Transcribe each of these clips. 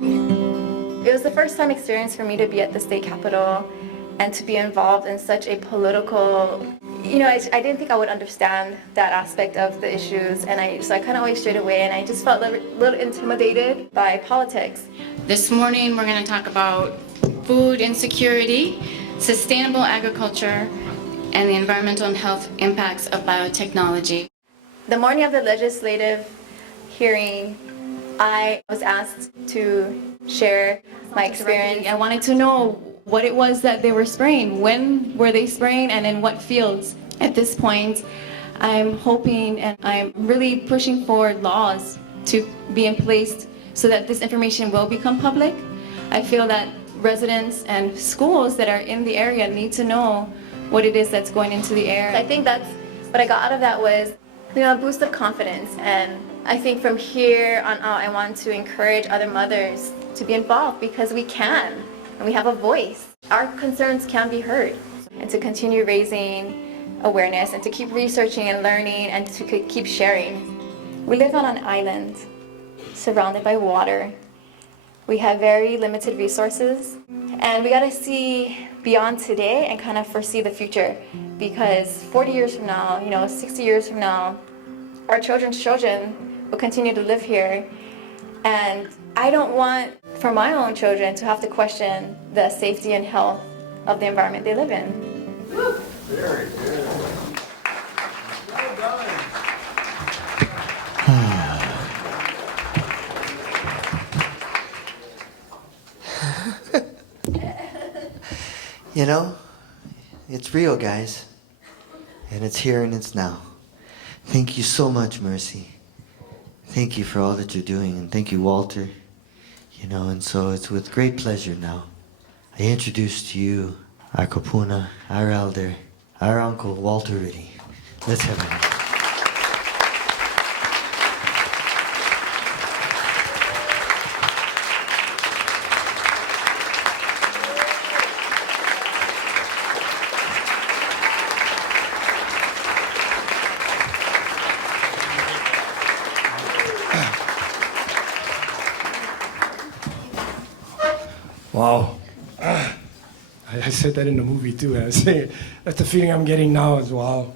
It was the first time experience for me to be at the state capitol and to be involved in such a political, I didn't think I would understand that aspect of the issues, and so I kind of always strayed away, and I just felt a little intimidated by politics. This morning we're going to talk about food insecurity, sustainable agriculture, and the environmental and health impacts of biotechnology. The morning of the legislative hearing, I was asked to share my experience. I wanted to know what it was that they were spraying, when were they spraying, and in what fields. At this point, I'm hoping and I'm really pushing for laws to be in place so that this information will become public. I feel that residents and schools that are in the area need to know what it is that's going into the air. I think that's what I got out of that was, a boost of confidence, and I think from here on out I want to encourage other mothers to be involved because we can, and we have a voice. Our concerns can be heard, and to continue raising awareness and to keep researching and learning and to keep sharing. We live on an island surrounded by water. We have very limited resources, and we got to see beyond today and kind of foresee the future, because 40 years from now, 60 years from now, our children's children will continue to live here, and I don't want for my own children to have to question the safety and health of the environment they live in. Very good. Well done. It's real, guys. And it's here and it's now. Thank you so much, Mercy. Thank you for all that you're doing, and thank you, Walter. And so it's with great pleasure now I introduce to you our kapuna, our elder, our uncle, Walter Ritte. Let's have him. Wow. I said that in the movie too. And I say that's the feeling I'm getting now as well.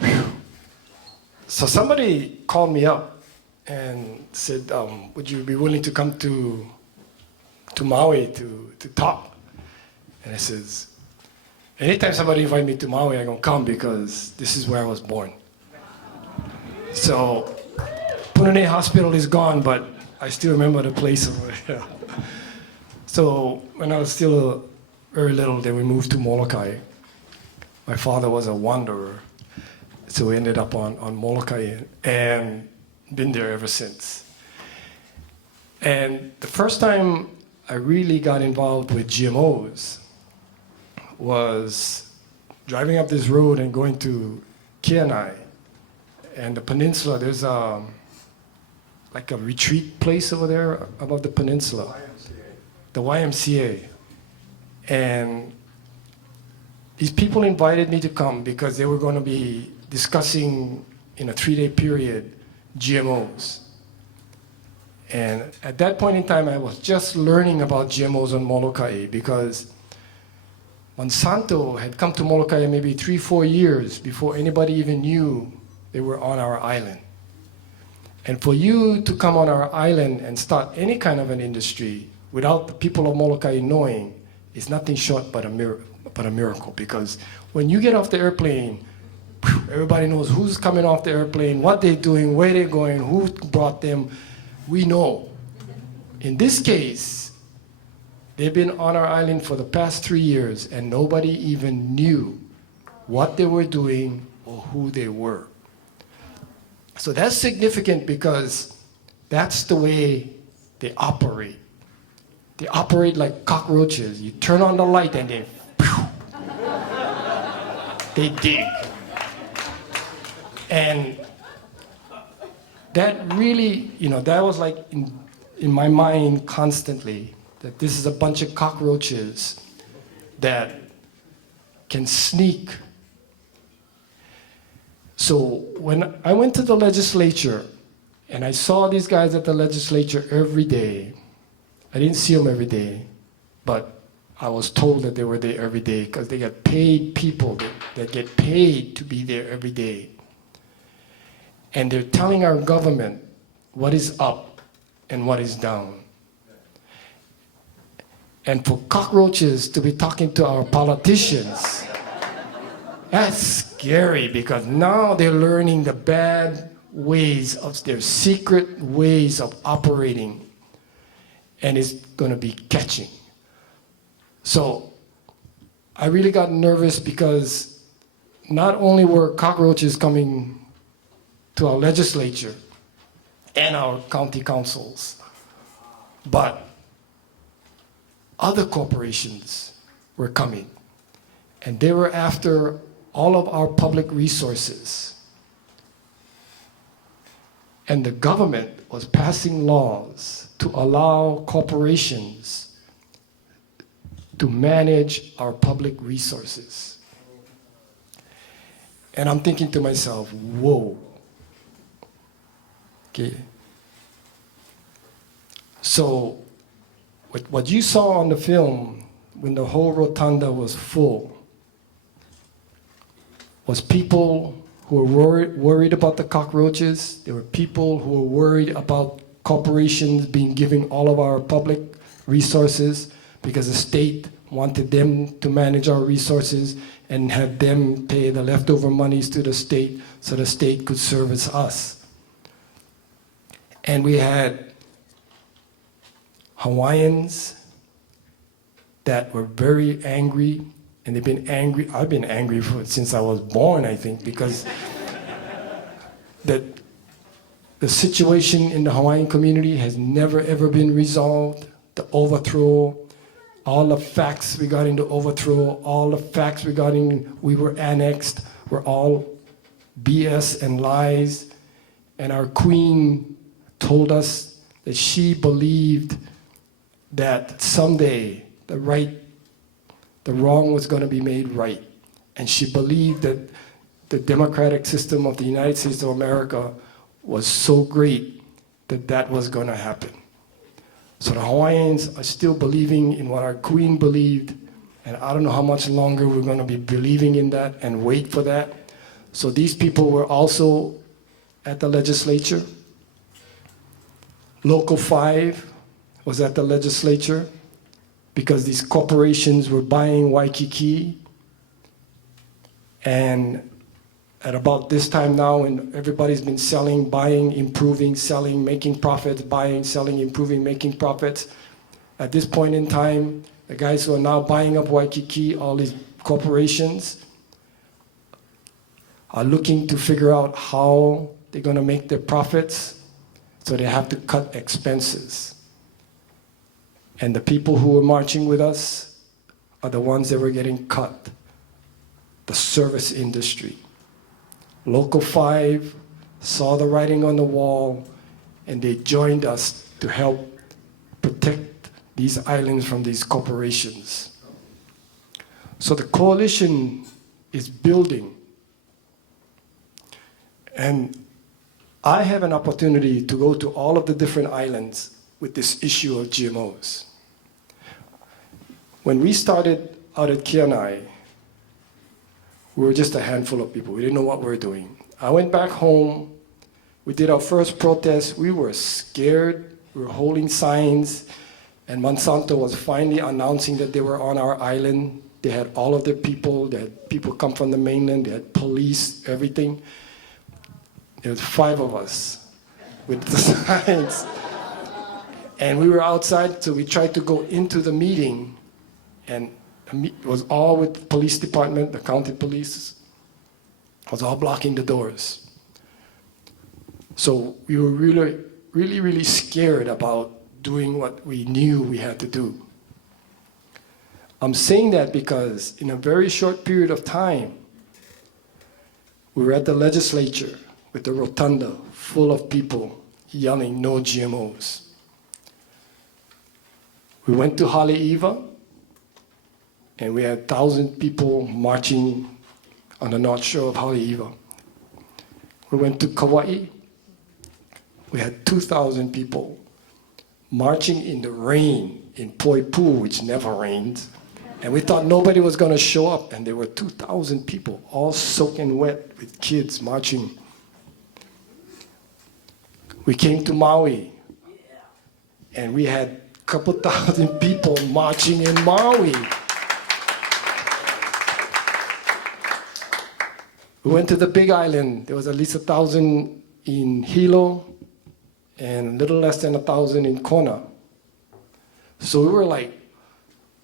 Whew. So somebody called me up and said, would you be willing to come to Maui to talk? And I says, anytime somebody invite me to Maui, I'm gonna come because this is where I was born. So Punane Hospital is gone, but I still remember the place over there. So when I was still very little, then we moved to Molokai. My father was a wanderer, so we ended up on Molokai and been there ever since. And the first time I really got involved with GMOs was driving up this road and going to Keiki and the peninsula. There's like a retreat place over there above the peninsula. The YMCA. And these people invited me to come because they were going to be discussing in a 3-day period GMOs. And at that point in time, I was just learning about GMOs on Molokai because Monsanto had come to Molokai maybe 3-4 years before anybody even knew they were on our island. And for you to come on our island and start any kind of an industry without the people of Molokai knowing is nothing short but a miracle. Because when you get off the airplane, everybody knows who's coming off the airplane, what they're doing, where they're going, who brought them. We know. In this case, they've been on our island for the past 3 years and nobody even knew what they were doing or who they were. So that's significant because that's the way they operate. They operate like cockroaches. You turn on the light and they dig. And that really, that was like in my mind constantly, that this is a bunch of cockroaches that can sneak. So when I went to the legislature And I saw these guys at the legislature every day. I didn't see them every day, but I was told that they were there every day because they get paid people that get paid to be there every day. And they're telling our government what is up and what is down. And for cockroaches to be talking to our politicians, that's scary because now they're learning the bad ways of their secret ways of operating, and it's going to be catching. So I really got nervous because not only were cockroaches coming to our legislature and our county councils, but other corporations were coming, and they were after all of our public resources. And the government was passing laws to allow corporations to manage our public resources. And I'm thinking to myself, whoa. Okay. So, what you saw on the film when the whole rotunda was full was people who were worried about the cockroaches. There were people who were worried about corporations being given all of our public resources because the state wanted them to manage our resources and had them pay the leftover monies to the state so the state could service us. And we had Hawaiians that were very angry, and they've been angry. I've been angry since I was born, I think, because that the situation in the Hawaiian community has never ever been resolved. The overthrow, all the facts regarding the overthrow, all the facts regarding we were annexed were all BS and lies. And our queen told us that she believed that someday the wrong was going to be made right. And she believed that the democratic system of the United States of America was so great that that was going to happen. So the Hawaiians are still believing in what our queen believed, and I don't know how much longer we're going to be believing in that and wait for that. So these people were also at the legislature. Local 5 was at the legislature because these corporations were buying Waikiki. And at about this time now, when everybody's been selling, buying, improving, selling, making profits, buying, selling, improving, making profits, at this point in time, the guys who are now buying up Waikiki, all these corporations, are looking to figure out how they're going to make their profits, so they have to cut expenses. And the people who were marching with us are the ones that were getting cut. The service industry. Local 5 saw the writing on the wall, and they joined us to help protect these islands from these corporations. So the coalition is building. And I have an opportunity to go to all of the different islands with this issue of GMOs. When we started out at Kianai, we were just a handful of people. We didn't know what we were doing. I went back home. We did our first protest. We were scared. We were holding signs. And Monsanto was finally announcing that they were on our island. They had all of their people. They had people come from the mainland. They had police, everything. There was 5 of us with the signs. And we were outside, so we tried to go into the meeting. And it was all with the police department, the county police. It was all blocking the doors. So we were really scared about doing what we knew we had to do. I'm saying that because in a very short period of time, we were at the legislature with the rotunda full of people yelling, "No GMOs." We went to Haleiwa, and we had 1,000 people marching on the north shore of Haleiwa. We went to Kauai. We had 2,000 people marching in the rain in Poipu, which never rains. And we thought nobody was going to show up, and there were 2,000 people, all soaking wet with kids marching. We came to Maui, and we had a couple thousand people marching in Maui. We went to the Big Island. There was at least 1,000 in Hilo, and a little less than 1,000 in Kona. So we were like,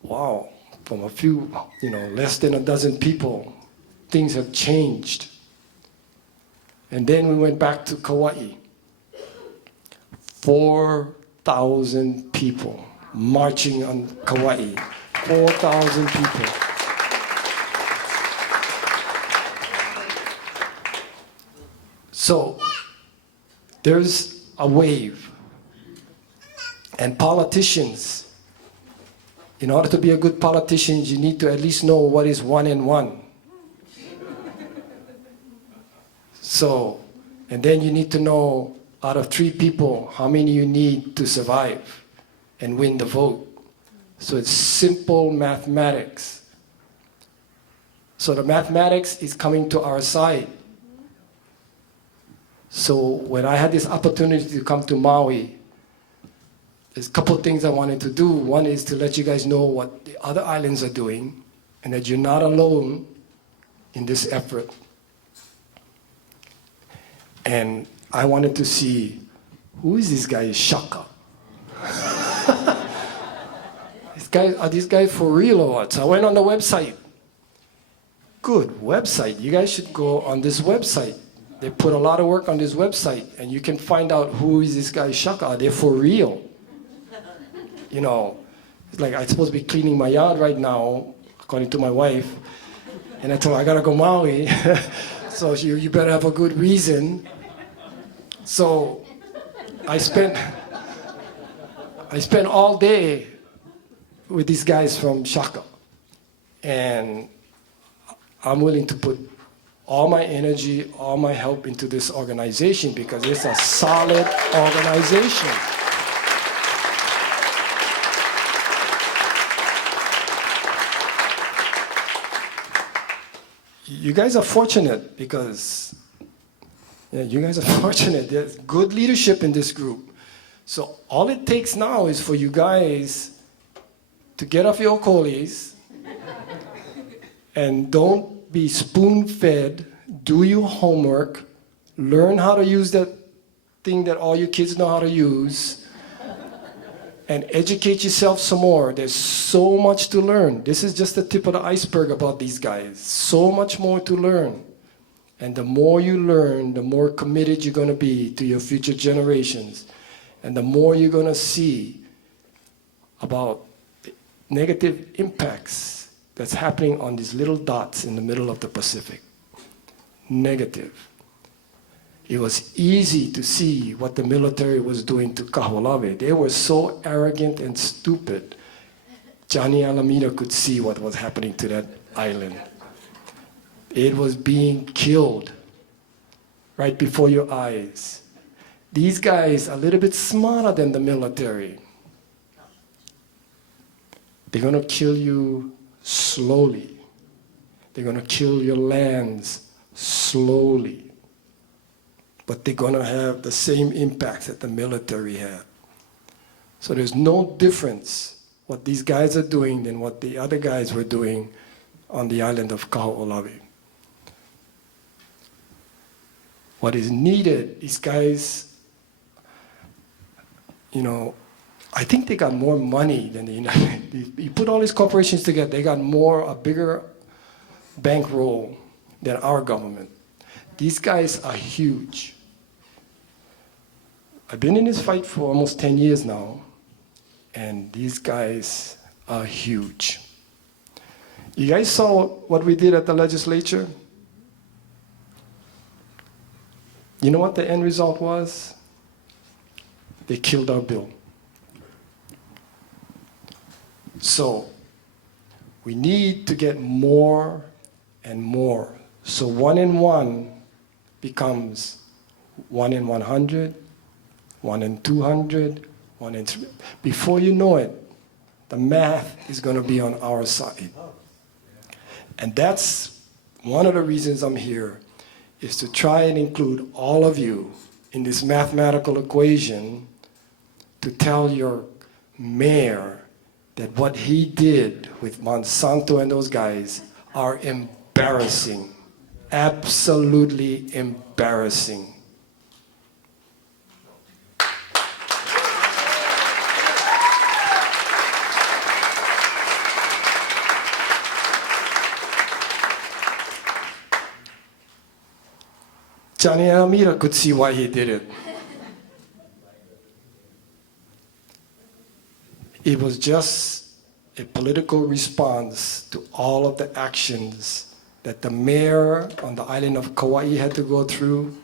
wow, from a few, less than a dozen people, things have changed. And then we went back to Kauai. 4,000 people marching on Kauai. 4,000 people. So there's a wave. And politicians, in order to be a good politician, you need to at least know what is 1 and 1. So, and then you need to know out of 3 people, how many you need to survive and win the vote. So it's simple mathematics. So the mathematics is coming to our side. So when I had this opportunity to come to Maui, there's a couple of things I wanted to do. One is to let you guys know what the other islands are doing and that you're not alone in this effort. And I wanted to see, who is this guy, Shaka? Are these guys for real or what? So I went on the website. Good website. You guys should go on this website. They put a lot of work on this website, and you can find out who is this guy, Shaka. Are they for real? It's like I'm supposed to be cleaning my yard right now, according to my wife. And I told her, I gotta go Maui. So you better have a good reason. So I spent all day with these guys from Shaka. And I'm willing to put all my energy, all my help into this organization because it's a solid organization. You guys are fortunate because, you guys are fortunate. There's good leadership in this group. So all it takes now is for you guys to get off your coalies and don't be spoon-fed, do your homework, learn how to use that thing that all your kids know how to use, and educate yourself some more. There's so much to learn. This is just the tip of the iceberg about these guys. So much more to learn. And the more you learn, the more committed you're going to be to your future generations. And the more you're going to see about negative impacts that's happening on these little dots in the middle of the Pacific. Negative. It was easy to see what the military was doing to Kaho'olawe. They were so arrogant and stupid. Johnny Alameda could see what was happening to that island. It was being killed right before your eyes. These guys are a little bit smarter than the military. They're going to kill you slowly. They're going to kill your lands slowly. But they're going to have the same impacts that the military had. So there's no difference what these guys are doing than what the other guys were doing on the island of Kaho'olawe. What is needed, these guys, I think they got more money than the United States. You put all these corporations together, they got a bigger bankroll than our government. These guys are huge. I've been in this fight for almost 10 years now, and these guys are huge. You guys saw what we did at the legislature? You know what the end result was? They killed our bill. So we need to get more and more. So 1 in 1 becomes 1 in 100, 1 in 200, 1 in 3. Before you know it, the math is going to be on our side. And that's one of the reasons I'm here, is to try and include all of you in this mathematical equation to tell your mayor that what he did with Monsanto and those guys are embarrassing, absolutely embarrassing. Johnny Almeida could see why he did it. It was just a political response to all of the actions that the mayor on the island of Kauai had to go through,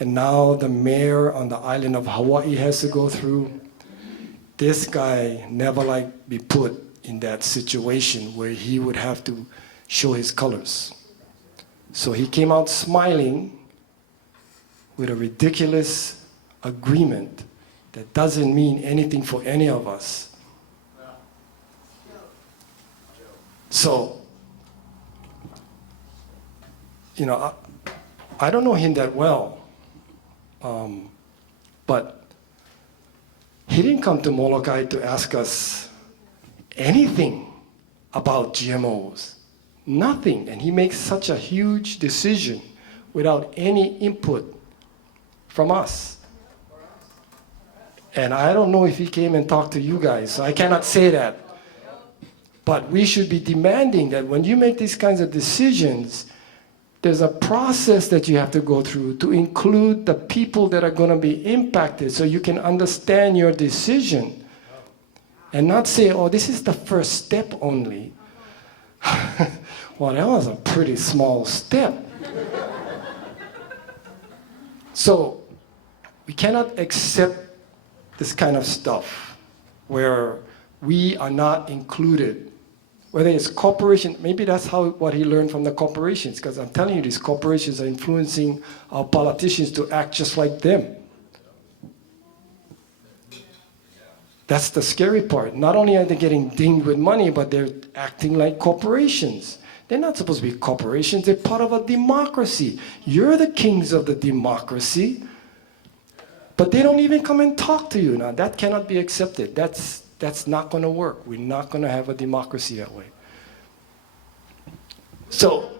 and now the mayor on the island of Hawaii has to go through. This guy never liked be put in that situation where he would have to show his colors. So he came out smiling with a ridiculous agreement that doesn't mean anything for any of us. So, you know, I don't know him that well, but he didn't come to Molokai to ask us anything about GMOs, nothing. And he makes such a huge decision without any input from us. And I don't know if he came and talked to you guys, so I cannot say that. But we should be demanding that when you make these kinds of decisions, there's a process that you have to go through to include the people that are going to be impacted so you can understand your decision. And not say, oh, this is the first step only. Well, that was a pretty small step. So we cannot accept this kind of stuff where we are not included. Whether it's corporation, maybe that's what he learned from the corporations, because I'm telling you, these corporations are influencing our politicians to act just like them. That's the scary part. Not only are they getting dinged with money, but they're acting like corporations. They're not supposed to be corporations. They're part of a democracy. You're the kings of the democracy. But they don't even come and talk to you. Now, that cannot be accepted. That's not going to work. We're not going to have a democracy that way. So,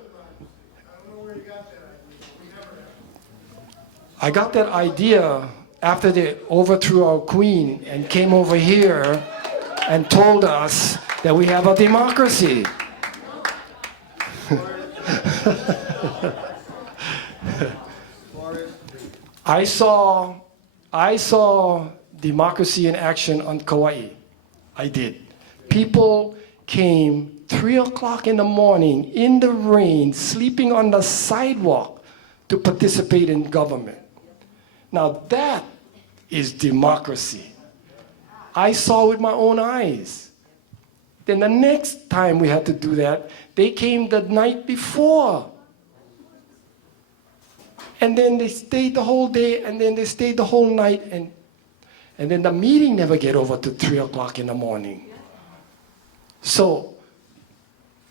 I got that idea after they overthrew our queen and came over here and told us that we have a democracy. I saw democracy in action on Kauai. I did. People came 3 o'clock in the morning in the rain, sleeping on the sidewalk to participate in government. Now that is democracy. I saw with my own eyes. Then the next time we had to do that, they came the night before. And then they stayed the whole day, and then they stayed the whole night, and then the meeting never get over to 3 o'clock in the morning. So,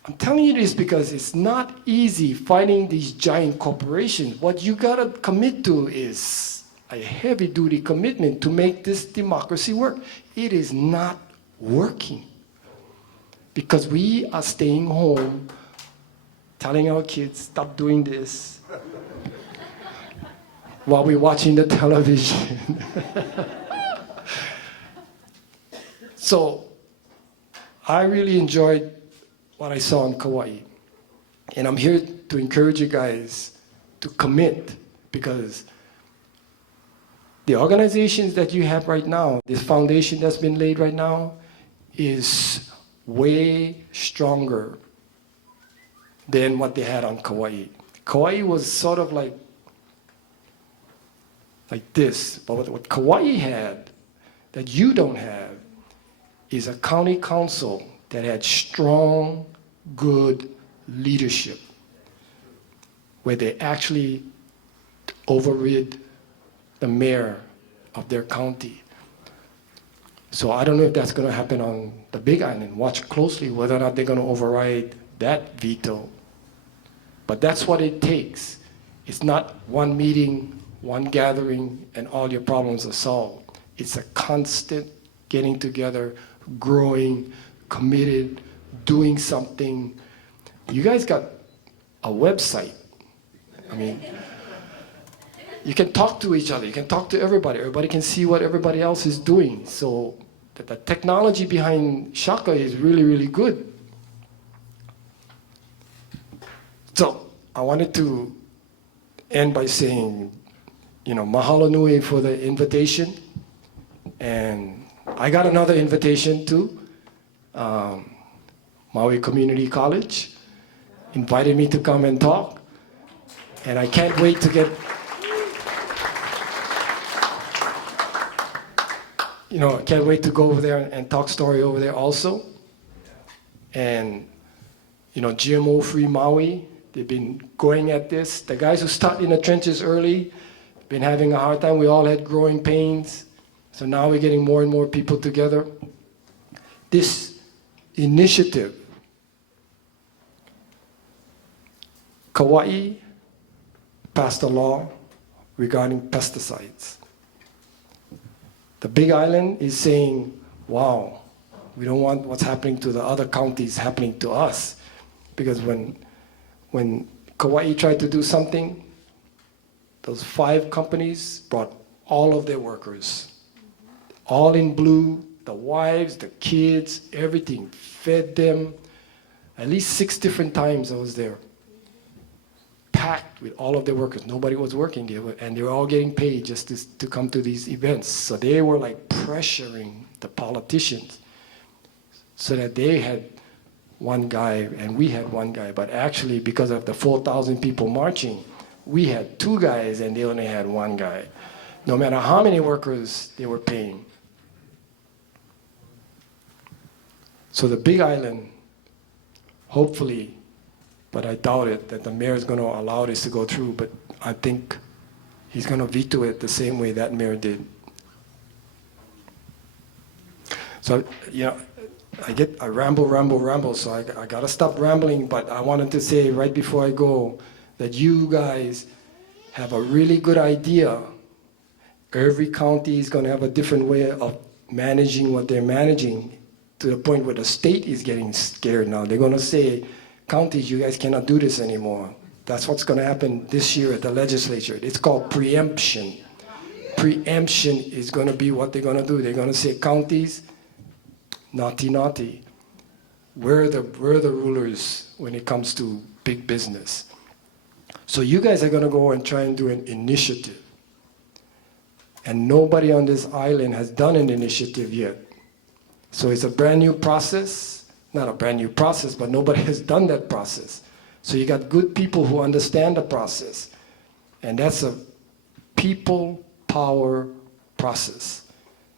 I'm telling you this because it's not easy fighting these giant corporations. What you gotta commit to is a heavy-duty commitment to make this democracy work. It is not working because we are staying home, telling our kids, stop doing this, while we're watching the television. So, I really enjoyed what I saw in Kauai. And I'm here to encourage you guys to commit, because the organizations that you have right now, this foundation that's been laid right now, is way stronger than what they had on Kauai. Kauai was sort of like this, but what Kauai had that you don't have is a county council that had strong, good leadership, where they actually overrid the mayor of their county. So I don't know if that's going to happen on the Big Island. Watch closely whether or not they're going to override that veto. But that's what it takes. It's not one meeting, one gathering, and all your problems are solved. It's a constant getting together, growing, committed, doing something. You guys got a website. I mean, you can talk to each other. You can talk to everybody. Everybody can see what everybody else is doing. So the technology behind Shaka is really, really good. So I wanted to end by saying, mahalo nui for the invitation. And I got another invitation too. Maui Community College invited me to come and talk. And I can't wait to get, I can't wait to go over there and talk story over there also. And, GMO-free Maui, they've been going at this. The guys who started in the trenches early, been having a hard time. We all had growing pains. So now we're getting more and more people together. This initiative, Kauai passed a law regarding pesticides. The Big Island is saying, wow, we don't want what's happening to the other counties happening to us. Because when Kauai tried to do something, those 5 companies brought all of their workers, all in blue, the wives, the kids, everything, fed them. At least 6 different times I was there. Packed with all of their workers. Nobody was working there, and they were all getting paid just to come to these events. So they were like pressuring the politicians so that they had one guy and we had one guy. But actually, because of the 4,000 people marching, we had 2 guys and they only had 1 guy. No matter how many workers they were paying. So the Big Island, hopefully, but I doubt it, that the mayor is going to allow this to go through, but I think he's going to veto it the same way that mayor did. So, I ramble, so I got to stop rambling, but I wanted to say right before I go that you guys have a really good idea. Every county is going to have a different way of managing what they're managing, to the point where the state is getting scared now. They're going to say, counties, you guys cannot do this anymore. That's what's going to happen this year at the legislature. It's called preemption. Preemption is going to be what they're going to do. They're going to say, counties, naughty, naughty. We're the rulers when it comes to big business. So you guys are going to go and try and do an initiative. And nobody on this island has done an initiative yet. So it's a brand new process. Not a brand new process, but nobody has done that process. So you got good people who understand the process. And that's a people power process.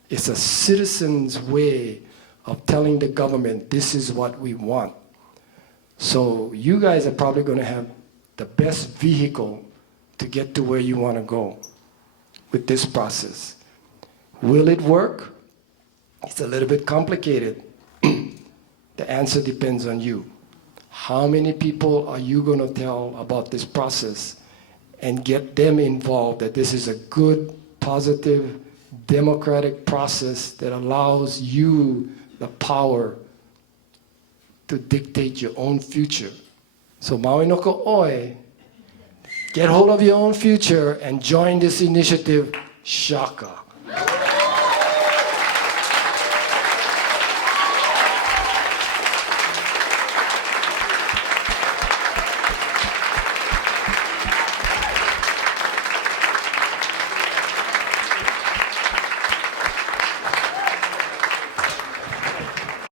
It's a citizen's way of telling the government, this is what we want. So you guys are probably going to have the best vehicle to get to where you want to go with this process. Will it work? It's a little bit complicated. The answer depends on you. How many people are you going to tell about this process and get them involved that this is a good, positive, democratic process that allows you the power to dictate your own future? So Maui no Oi, get hold of your own future and join this initiative, Shaka.